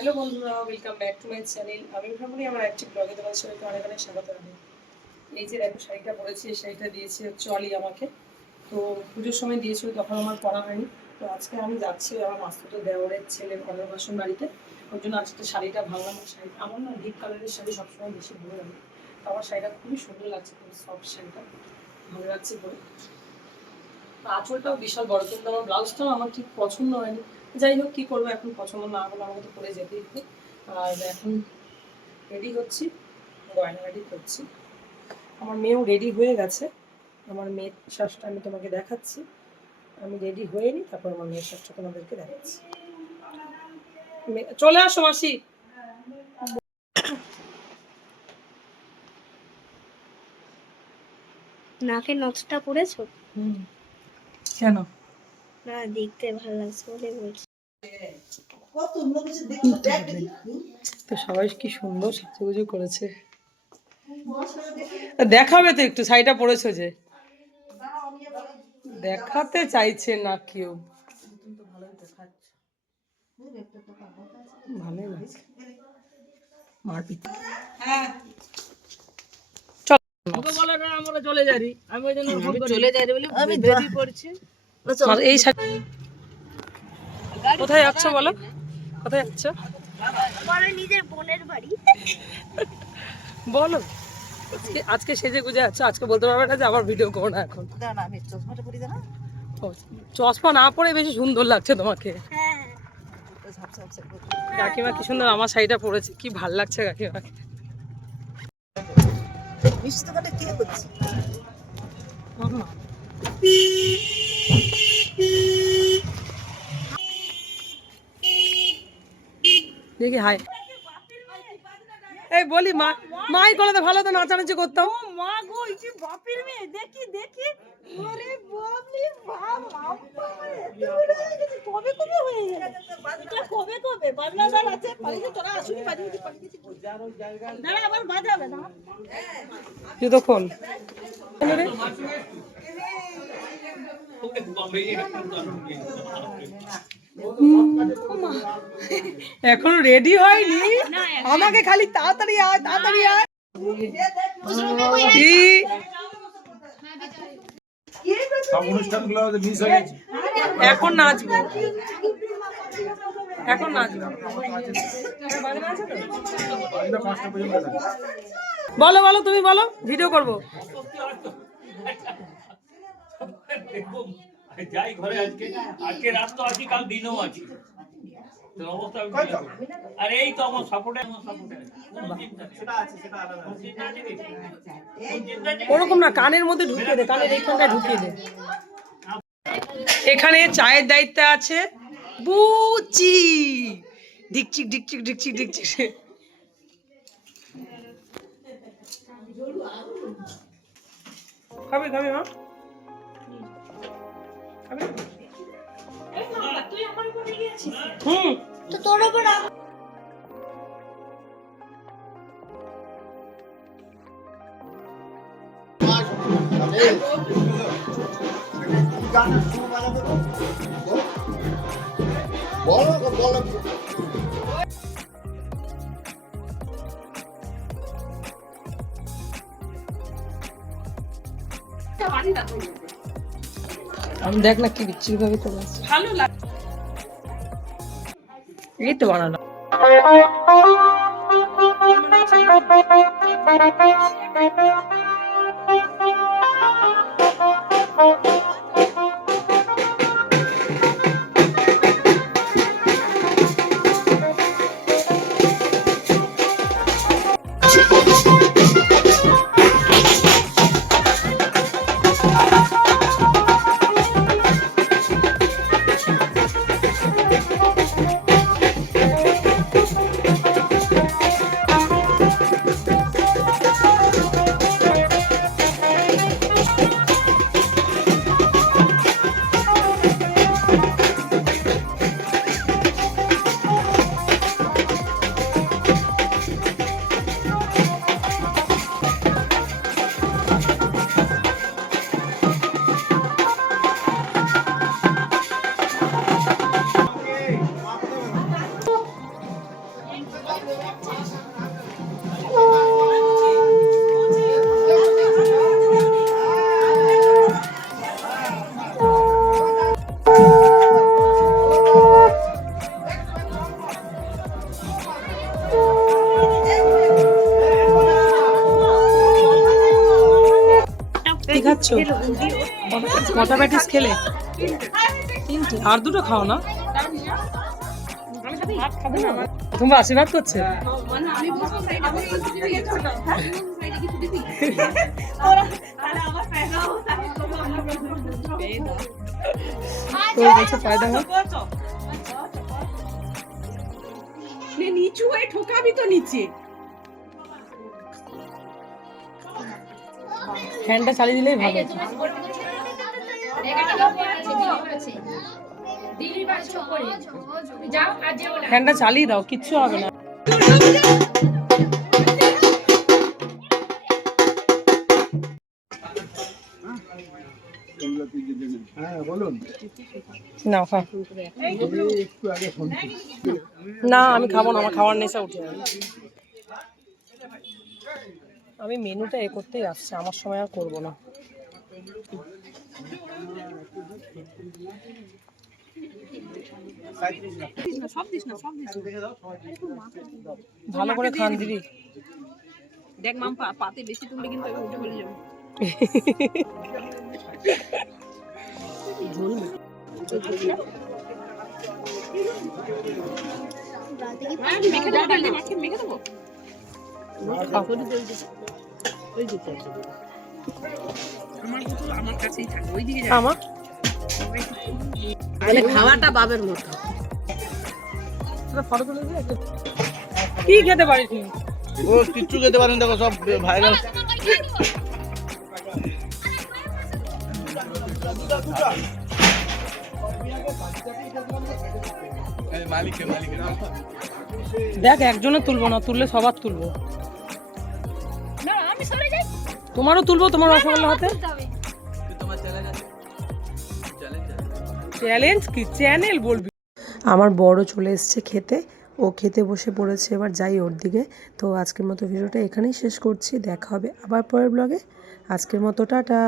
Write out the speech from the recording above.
Hello বন্ধুরা welcome back to my channel আমি ভ্রমণী আমার একটি ব্লগে তোমাদের সবাইকে অনেক অনেক স্বাগত জানাই। এই যে দেখো শাড়িটা পরেছি, এই শাড়িটা দিয়েছে অলি আমাকে। তো পুজোর সময় দিয়েছিল, তখন আমার পরা হয়নি। তো আজকে আমি যাচ্ছি আমার মাস্তুতো দেওয়ারের ছেলের অন্নপ্রাশন বাড়িতে। ওর জন্য আজকে শাড়িটা ভাঙলাম শাড়ি আমার না ডিপ কালারের শাড়ি সবসময় বেশি ভালো লাগে। তো আমার শাড়িটা খুবই সুন্দর লাগছে, খুবই সফট শাড়িটা। ভালো লাগছে পরে। আঁচলটাও বিশাল বড়, কিন্তু আমার ব্লাউজটাও আমার ঠিক পছন্দ হয়নি। যাই হোক কী করব এখন? পছন্দ না হলে আমাকে তো পরে যেতেই হবে। আর এখন রেডি হচ্ছি গয়না রেডি করছি। আমার মেয়েও রেডি হয়ে গেছে। আমার মেয়ের শ্বাসটা আমি তোমাকে দেখাচ্ছি। আমি রেডি হয়ে নিই তারপর আমার মেয়ের শ্বাসটা তোমাদেরকে দেখাচ্ছি। চলে আসো মাসি। নাকে নথটা পড়েছো? কেন? না দেখতে ভালো লাগছে বলে বলছি। তো সবাই কি সুন্দর সাজুগুজু করেছে। দেখাবে তো একটু শাড়িটা পরেছো যে। দেখাতে চাইছে না কেউ। ভালোই লাগছে। মারপিট। আর এই শাড়ি কোথায় যাচ্ছ বলো? কোথায় যাচ্ছ? বলো নিজের বোনের বাড়ি। বলো। আজকে সেজে গুজে যাচ্ছ আজকে বলতে পারবে না যে আবার ভিডিও করো না এখন। চশমা না পরে বেশি সুন্দর লাগছে তোমাকে। হ্যাঁ কাকিমা কি সুন্দর আমার শাড়িটা পরেছে কি ভালো লাগছে কাকিমা দেখি হাই এই বলি মা মাই করে তো ভালো তো নাচানাচি করতাম। মা গো এই যে বাপের মেয়ে দেখি দেখি। ওরে বাপ কবে কবে হয়ে গেল? এটা কবে কবে? আছে আসুনি দাঁড়া আবার বাজাবে না। এখন রেডি হয়নি? আমাকে খালি তাড়াতাড়ি আয় তাড়াতাড়ি আয়। এখন নাচবো। এখন নাচবো। বলো বলো তুমি বলো ভিডিও করব। যাই ঘরে আজকে আজকে রাত তো আছি কাল দিনও আছি। তো অবস্থা আমি কি করব? আর এই তো আমার সাপোর্টে আমার সাপোর্টে ওরকম না কানের মধ্যে ঢুকিয়ে দে কানের এইখানটায় ঢুকিয়ে দে। এখানে চায়ের দায়িত্বে আছে বুচি। ডিকচিক ডিকচিক ডিকচিক ডিকচিক খাবে খাবে মা? হুম। তো তোর উপর আমি দেখ না কি বিচ্ছিরি ভাবে করে ভালো লাগে এই তো বানানো কটা প্যাটিস খেলে? তিনটে। আর দুটো খাও না? তোমরা আশীর্বাদ করছে? নিচু হয়ে ঠোকাবি তো নিচে। ফ্যানটা চালিয়ে দিলেই ভালো ফ্যানটা চালিয়ে দাও কিচ্ছু হবে না। না আমি খাব না আমার খাওয়ার নেশা উঠে আমি মেনুটা এ করতেই আসছি আমার সময় আর করব না। ভালো করে খান দিদি দেখ মাম পাতে বেশি তুললে কিন্তু আমি উঠে বলে যাব। হ্যাঁ, দেবো মেখে দেবো? আমার বোতল আমার কাছেই থাকে ওইদিকে যাবে। আমার? মানে খাওয়াটা বাবের মতো। কি খেতে পারিস তুই? ও কিচ্ছু খেতে পারেন দেখো সব ভাইরাল দেখ একজনে তুলবো না তুললে সবার তুলবো। না আমি সরে যাই। তোমারও তুলবো তোমার রসগোল্লা হাতে? চ্যালেঞ্জ কি? চ্যানেল বলবি। আমার বড় চলে এসছে খেতে। ও খেতে বসে পড়েছে এবার যাই ওর দিকে। তো আজকের মতো ভিডিওটা এখানেই শেষ করছি। দেখা হবে আবার পরের ব্লগে আজকের মতো টাটা।